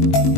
thank you